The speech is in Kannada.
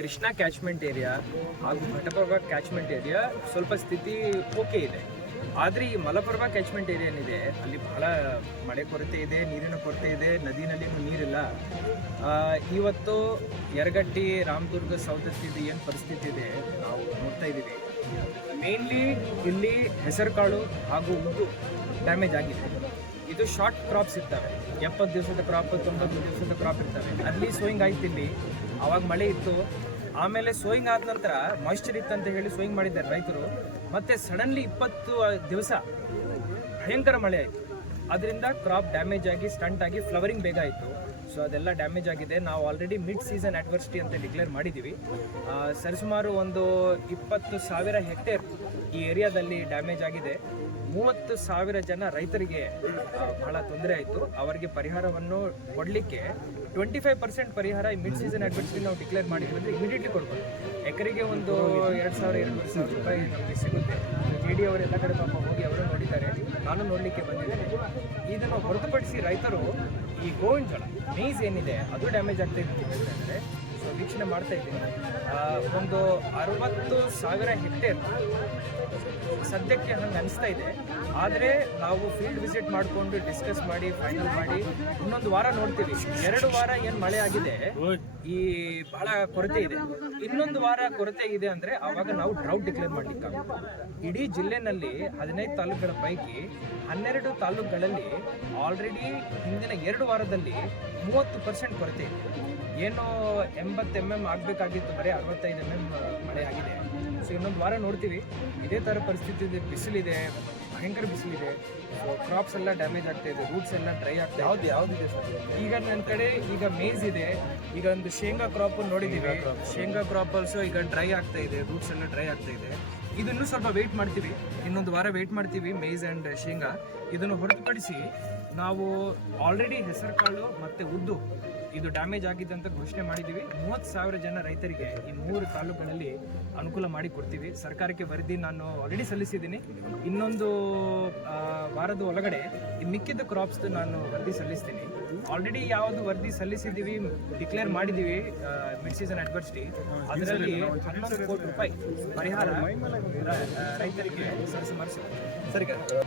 ಕೃಷ್ಣಾ ಕ್ಯಾಚ್ಮೆಂಟ್ ಏರಿಯಾ ಹಾಗೂ ಘಟಪ್ರಭಾ ಕ್ಯಾಚ್ಮೆಂಟ್ ಏರಿಯಾ ಸ್ವಲ್ಪ ಸ್ಥಿತಿ ಓಕೆ ಇದೆ. ಆದರೆ ಈ ಮಲಪ್ರಭಾ ಕ್ಯಾಚ್ಮೆಂಟ್ ಏರಿಯಾ ಏನಿದೆ ಅಲ್ಲಿ ಬಹಳ ಮಳೆ ಕೊರತೆ ಇದೆ, ನೀರಿನ ಕೊರತೆ ಇದೆ, ನದಿನಲ್ಲಿ ನೀರಿಲ್ಲ. ಇವತ್ತು ಯರಗಟ್ಟಿ, ರಾಮದುರ್ಗ, ಸೌದತ್ತಿದು ಏನು ಪರಿಸ್ಥಿತಿ ಇದೆ ನಾವು ನೋಡ್ತಾ ಇದ್ದೀವಿ. ಮೇನ್ಲಿ ಇಲ್ಲಿ ಹೆಸರುಕಾಳು ಹಾಗೂ ಉದ್ದು ಡ್ಯಾಮೇಜ್ ಆಗಿದೆ. ಇದು ಶಾರ್ಟ್ ಕ್ರಾಪ್ಸ್ ಇರ್ತವೆ, 70 ದಿವಸದ ಕ್ರಾಪ್, 90 ದಿವಸದ ಕ್ರಾಪ್ ಇರ್ತವೆ. ಅಲ್ಲಿ ಸೋಯಿಂಗ್ ಆಯ್ತು, ಇಲ್ಲಿ ಆವಾಗ ಮಳೆ ಇತ್ತು. ಆಮೇಲೆ ಸೋಯಿಂಗ್ ಆದ ನಂತರ ಮಾಯಿಶ್ಚರ್ ಇತ್ತಂತ ಹೇಳಿ ಸೋಯಿಂಗ್ ಮಾಡಿದ್ದಾರೆ ರೈತರು. ಮತ್ತು ಸಡನ್ಲಿ 20 ದಿವಸ ಭಯಂಕರ ಮಳೆ ಆಯಿತು. ಅದರಿಂದ ಕ್ರಾಪ್ ಡ್ಯಾಮೇಜ್ ಆಗಿ ಸ್ಟಂಟ್ ಆಗಿ ಫ್ಲವರಿಂಗ್ ಬೇಗ ಆಯಿತು. ಸೊ ಅದೆಲ್ಲ ಡ್ಯಾಮೇಜ್ ಆಗಿದೆ. ನಾವು ಆಲ್ರೆಡಿ ಮಿಡ್ ಸೀಸನ್ ಅಡ್ವರ್ಸಿಟಿ ಅಂತ ಡಿಕ್ಲೇರ್ ಮಾಡಿದ್ದೀವಿ. ಸರಿಸುಮಾರು ಒಂದು 20,000 ಹೆಕ್ಟೇರ್ ಈ ಏರಿಯಾದಲ್ಲಿ ಡ್ಯಾಮೇಜ್ ಆಗಿದೆ. 30,000 ಜನ ರೈತರಿಗೆ ಬಹಳ ತೊಂದರೆ ಆಯಿತು. ಅವರಿಗೆ ಪರಿಹಾರವನ್ನು ಕೊಡಲಿಕ್ಕೆ 25% ಪರಿಹಾರ ಈ ಮಿಡ್ ಸೀಸನ್ ಅಡ್ವರ್ಸಿಟಿ ನಾವು ಡಿಕ್ಲೇರ್ ಮಾಡಿದ್ವಿ. ಇಮಿಡಿಯೇಟ್ಲಿ ಕೊಡ್ಬೋದು. ಎಕರೆಗೆ ಒಂದು 2,000-2,500 ರೂಪಾಯಿ ನಮಗೆ ಸಿಗುತ್ತೆ. JD ಅವರೆಲ್ಲ ಕಡೆ ಪಾಪ ಹೋಗಿ ಅವರು ನೋಡಿದ್ದಾರೆ, ನಾನು ನೋಡಲಿಕ್ಕೆ ಬಂದಿದ್ದೇನೆ. ಇದನ್ನು ಹೊರತುಪಡಿಸಿ ರೈತರು ಈ ಗೋವಿನ ಜೋಳ, ಮೇಯ್ಸ್ ಏನಿದೆ ಅದು ಡ್ಯಾಮೇಜ್ ಆಗ್ತಾ ಇದೆ ಅಂತ ಹೇಳ್ತಾ ಇದ್ದಾರೆ. ಸೊ ವೀಕ್ಷಣೆ ಮಾಡ್ತಾ ಇದ್ದೀನಿ. ಒಂದು 60,000 ಹೆಕ್ಟೇರ್ ಸದ್ಯಕ್ಕೆ ಹಂಗೆ ಅನಿಸ್ತಾ ಇದೆ. ಆದರೆ ನಾವು ಫೀಲ್ಡ್ ವಿಸಿಟ್ ಮಾಡಿಕೊಂಡು ಡಿಸ್ಕಸ್ ಮಾಡಿ ಫೈನಲ್ ಮಾಡಿ ಇನ್ನೊಂದು ವಾರ ನೋಡ್ತೀವಿ. 2 ವಾರ ಏನು ಮಳೆ ಆಗಿದೆ, ಈ ಬಹಳ ಕೊರತೆ ಇದೆ. ಇನ್ನೊಂದು ವಾರ ಕೊರತೆ ಇದೆ ಅಂದರೆ ಆವಾಗ ನಾವು ಡ್ರೌಟ್ ಡಿಕ್ಲೇರ್ ಮಾಡಲಿಕ್ಕಾಗುತ್ತೆ. ಇಡೀ ಜಿಲ್ಲೆನಲ್ಲಿ 15 ತಾಲೂಕುಗಳ ಪೈಕಿ 12 ತಾಲೂಕುಗಳಲ್ಲಿ ಆಲ್ರೆಡಿ ಹಿಂದಿನ 2 ವಾರದಲ್ಲಿ 30% ಕೊರತೆ ಇದೆ. ಏನು 80 mm ಆಗಬೇಕಾಗಿತ್ತು, ಬರೀ 65 mm ಮಳೆ ಆಗಿದೆ. ಸೊ ಇನ್ನೊಂದು ವಾರ ನೋಡ್ತೀವಿ, ಇದೇ ಥರ ಪರಿಸ್ಥಿತಿ ಇದೆ. ಬಿಸಿಲಿದೆ, ಭಯಂಕರ ಬಿಸಿಲಿದೆ. ಸೊ ಕ್ರಾಪ್ಸ್ ಎಲ್ಲ ಡ್ಯಾಮೇಜ್ ಆಗ್ತಾ ಇದೆ, ರೂಟ್ಸ್ ಎಲ್ಲ ಡ್ರೈ ಆಗ್ತಾ ಇದೆ. ಯಾವುದಿದೆ ಸರ್? ಈಗ ನನ್ನ ಕಡೆ ಈಗ ಮೇಜ್ ಇದೆ. ಈಗ ಒಂದು ಶೇಂಗಾ ಕ್ರಾಪ್ ನೋಡಿದ್ದೀವಿ. ಶೇಂಗಾ ಕ್ರಾಪ್ ಆಲ್ಸೋ ಈಗ ಡ್ರೈ ಆಗ್ತಾ ಇದೆ, ರೂಟ್ಸ್ ಎಲ್ಲ ಡ್ರೈ ಆಗ್ತಾ ಇದೆ. ಇದನ್ನು ಸ್ವಲ್ಪ ವೆಯ್ಟ್ ಮಾಡ್ತೀವಿ, ಇನ್ನೊಂದು ವಾರ ವೆಯ್ಟ್ ಮಾಡ್ತೀವಿ. ಮೇಜ್ ಆ್ಯಂಡ್ ಶೇಂಗಾ ಇದನ್ನು ಹೊರತುಪಡಿಸಿ ನಾವು ಆಲ್ರೆಡಿ ಹೆಸರುಕಾಳು ಮತ್ತು ಉದ್ದು ಇದು ಡ್ಯಾಮೇಜ್ ಆಗಿದೆ ಅಂತ ಘೋಷಣೆ ಮಾಡಿದ್ದೀವಿ. 30,000 ಜನ ರೈತರಿಗೆ ಈ 3 ತಾಲೂಕುಗಳಲ್ಲಿ ಅನುಕೂಲ ಮಾಡಿ ಕೊಡ್ತೀವಿ. ಸರ್ಕಾರಕ್ಕೆ ವರದಿ ನಾನು ಆಲ್ರೆಡಿ ಸಲ್ಲಿಸಿದ್ದೀನಿ. ಇನ್ನೊಂದು ವಾರದ ಒಳಗಡೆ ಈ ಮಿಕ್ಕಿದ ಕ್ರಾಪ್ಸ್ದು ನಾನು ವರದಿ ಸಲ್ಲಿಸ್ತೀನಿ. ಆಲ್ರೆಡಿ ಯಾವುದು ವರದಿ ಸಲ್ಲಿಸಿದ್ದೀವಿ, ಡಿಕ್ಲೇರ್ ಮಾಡಿದ್ದೀವಿ ಮಿಡ್ ಸೀಸನ್ ಅಡ್ವರ್ಸಿಟಿ, ಅದರಲ್ಲಿ 11 ಕೋಟಿ ರೂಪಾಯಿ ಪರಿಹಾರ ರೈತರಿಗೆ ಸರಿಸುಮಾರು ಸಿಗುತ್ತೆ. ಸರಿ.